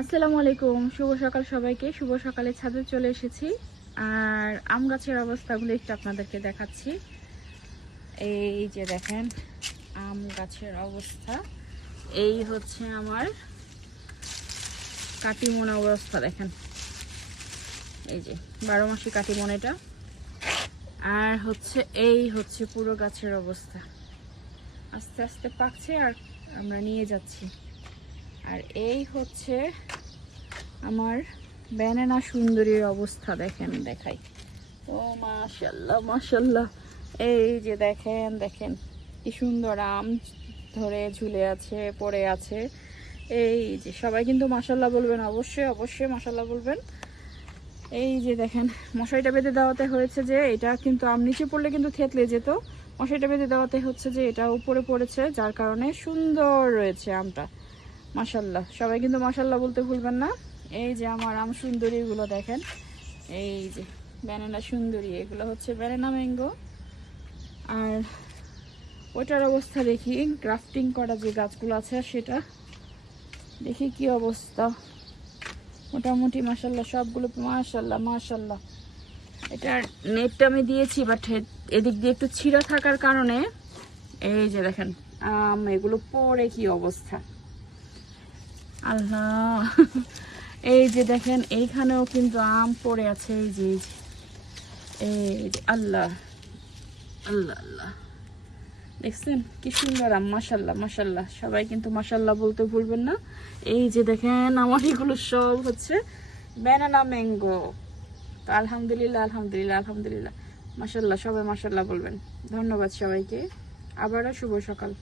আসসালামু আলাইকুম, শুভ সকাল সবাইকে। শুভ সকালে ছাদে চলে এসেছি আর আম গাছের অবস্থাগুলো একটু আপনাদেরকে দেখাচ্ছি। এই যে দেখেন আম গাছের অবস্থা, এই হচ্ছে আমার কাটিমন অবস্থা। দেখেন এই যে 12 মাসি কাটিমন এটা, আর হচ্ছে এই হচ্ছে পুরো গাছের অবস্থা। আস্তে আস্তে পাকছে আর আমরা নিয়ে যাচ্ছি। আর এই হচ্ছে আমার ব্যানানা সুন্দরীর অবস্থা, দেখেন দেখাই। ও মাশাল্লাহ মাশাল্লাহ, এই যে দেখেন দেখেন কি সুন্দর আম ধরে ঝুলে আছে, পড়ে আছে। এই যে সবাই কিন্তু মাশাল্লাহ বলবেন, অবশ্যই অবশ্যই মাশাল্লাহ বলবেন। এই যে দেখেন মশারিটা বেঁধে দেওয়াতে হয়েছে যে এটা কিন্তু আম নিচে পড়লে কিন্তু থেতলে যেত, মশারিটা বেঁধে দেওয়াতে হচ্ছে যে এটা উপরে পড়েছে, যার কারণে সুন্দর রয়েছে আমটা। মাশাল্লাহ, সবাই কিন্তু মাশাল্লাহ বলতে ভুলবেন না। এই যে আমার আম সুন্দরী গুলো দেখেন, এই যে ব্যানানা সুন্দরী, এগুলো হচ্ছে ব্যানানা ম্যাঙ্গো। আর ওইটার অবস্থা দেখি, গ্রাফটিং করা যে গাছগুলো আছে সেটা দেখি কি অবস্থা। মোটামুটি মাশাল্লাহ সবগুলো মাশাল্লাহ মাশাল্লাহ। এটার নেটটা আমি দিয়েছি, বাট এদিক দিয়ে একটু ছিঁড়া থাকার কারণে এই যে দেখেন এগুলো পরে কি অবস্থা। আল্লাহ, এই যে দেখেন এইখানেও কিন্তু আম পড়ে আছে। এই যে এই যে আল্লাহ আল্লাহ আল্লাহ, দেখছেন কি সুন্দর আম। মাশাল্লাহ মাশাল্লাহ, সবাই কিন্তু মাশাল্লাহ বলতে ভুলবেন না। এই যে দেখেন আমার এগুলো সব হচ্ছে ব্যানানা ম্যাঙ্গো। তো আলহামদুলিল্লাহ আলহামদুলিল্লাহ আলহামদুলিল্লাহ, মাশাল্লাহ সবাই মাশাল্লাহ বলবেন। ধন্যবাদ সবাইকে, আবারও শুভ সকাল।